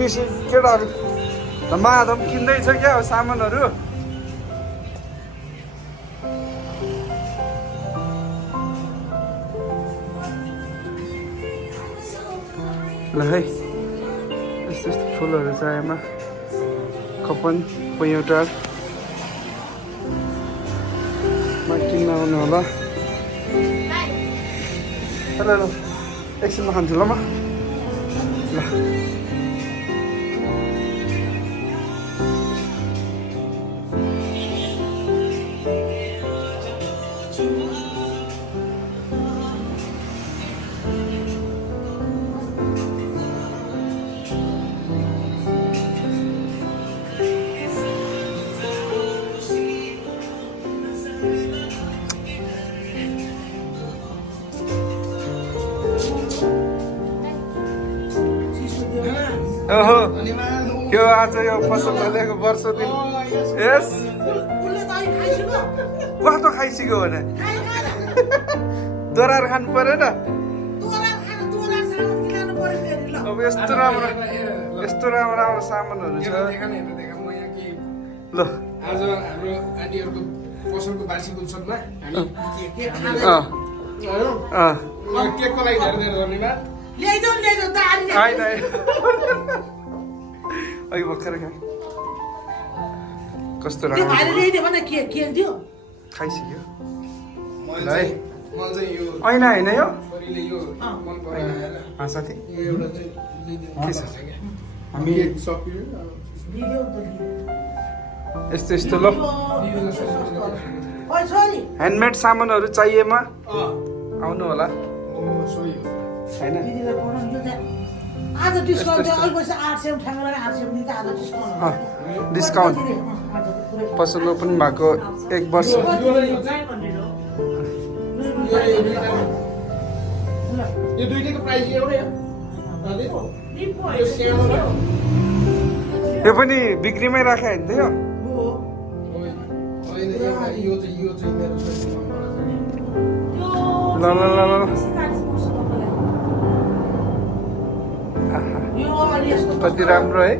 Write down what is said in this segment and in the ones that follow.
Finishing केटाहरू माधव किन्दैछ क्या हो सामानहरू ल है यस्तो यस्तो फुलहरू छ यसमा कपन पैँयौटार मा किन्न आउनु होला ल ल एकछिनमा खान्छु ल म ल ओहो यो आज यो फसल खोलेको वर्ष दिन यस कस्तो खाइसक्यो भने दोहोऱ्याएर खानु परेन अब यस्तो राम्रो राम्रो सामानहरू छ ल आज हाम्रो आन्टीहरूको पसलको वार्षिक उत्सवमा हामी केकको लागि धेरै धेरै धन्यवाद अघि भर्खर कस्तो राम्रो खाइसक्यो ऐना होइन यो साथी के छ हामी यस्तो यस्तो ल ह्यान्डमेड सामानहरू चाहिएमा आउनु होला हैन डिस्काउन्ट पसलमा पनि भएको 1 वर्ष यो दुईटैको प्राइस एउटै हो यो पनि बिक्रीमै राखे होइन त ल ल ल ल कति राम्रो है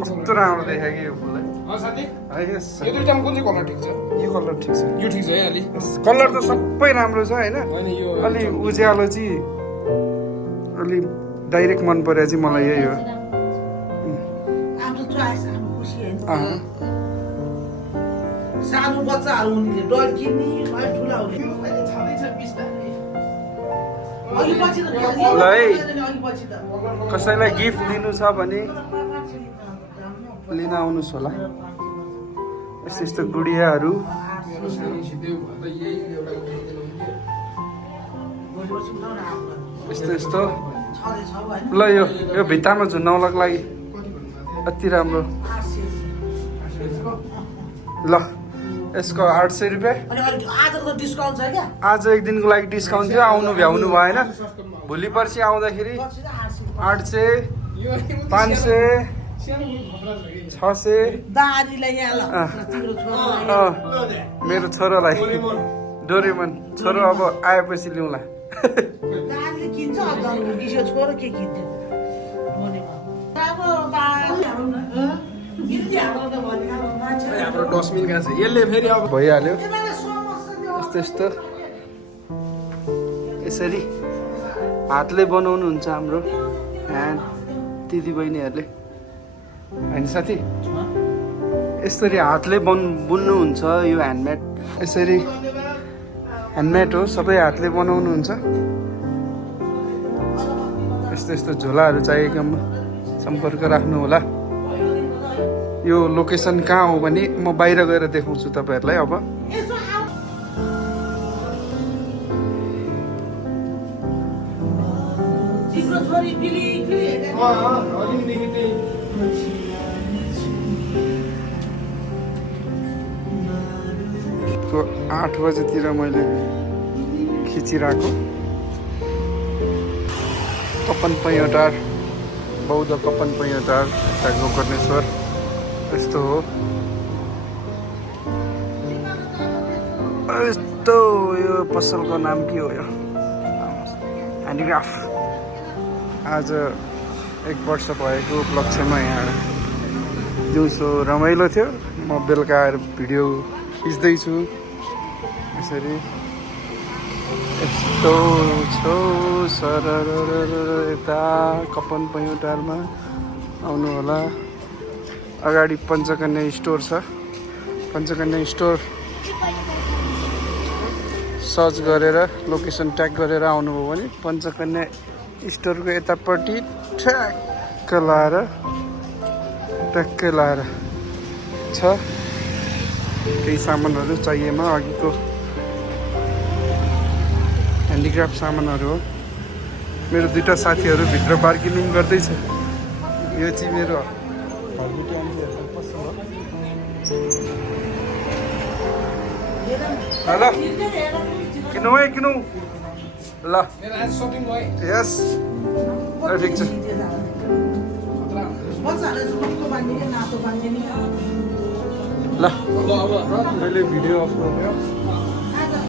कस्तो राम्रो देखा कि यो फुल यो दुईटामा कुन चाहिँ कलर ठिक छ यो कलर ठिक छ यो ठिक छ है अलि कलर त सबै राम्रो छ होइन अलि उज्यालो चाहिँ अलि डाइरेक्ट मन पर्यो चाहिँ मलाई यही हो सानो बच्चाहरू उनीले डर किन्ने ठुला ल है कसैलाई गिफ्ट दिनु छ भने लिन आउनुहोस् होला यस्तो यस्तो गुडियाहरू यस्तो यस्तो ल यो भित्तामा झुन्डाउनको लागि अति राम्रो ल यसको 800 रुपियाँ आज एक दिनको लागि डिस्काउन्ट थियो आउनु भ्याउनु भएन भोलि पर्सि आउँदाखेरि 800 500 600 मेरो छोरोलाई डोरेमन छोरो अब आएपछि ल्याउँला हाम्रो डस्टबिन कहाँ छ यसले फेरि अब भइहाल्यो यस्तो यस्तो यसरी हातले बनाउनुहुन्छ हाम्रो ह्यान्ड दिदी बहिनीहरूले होइन साथी यसरी हातले बुन्नुहुन्छ यो ह्यान्डमेड यसरी ह्यान्डमेड हो सबै हातले बनाउनुहुन्छ यस्तो यस्तो झोलाहरू चाहिएकोमा सम्पर्क राख्नु होला यो लोकेसन कहाँ हो भने म बाहिर गएर देखाउँछु तपाईँहरूलाई अब को 8 बजेतिर मैले खिचिरहेको कपन पैँयौटार बौद्ध कपन पैँटार यता गोकर्णेश्वर यस्तो हो। यस्तो यो पसलको नाम के हो? यो ह्यान्डिक्राफ्ट। आज 1 वर्ष भएको उपलक्ष्यमा यहाँ दिउँसो रमाइलो थियो। म बेलुका आएर भिडियो खिच्दैछु यसरी। यस्तो छौ सरर यता कपन पैँटारमा आउनु होला। अगाडि पञ्चकन्या स्टोर छ। पञ्चकन्या स्टोर सर्च गरेर लोकेसन ट्याग गरेर आउनुभयो भने पञ्चकन्या स्टोरको यतापट्टि ट्याक्कै लाएर छ। केही सामानहरू चाहिएमा अघिको ह्यान्डिक्राफ्ट सामानहरू हो। मेरो 2टा साथीहरू भित्र बार्गेनिङ गर्दैछ। यो चाहिँ मेरो घरबेटी आन्टीहरूको पसल हो। ल किनौँ है किनौँ ल। मेरो आज सपिङ भयो। यस ठिक छ। ल अब मैले भिडियो अफ गर्यो।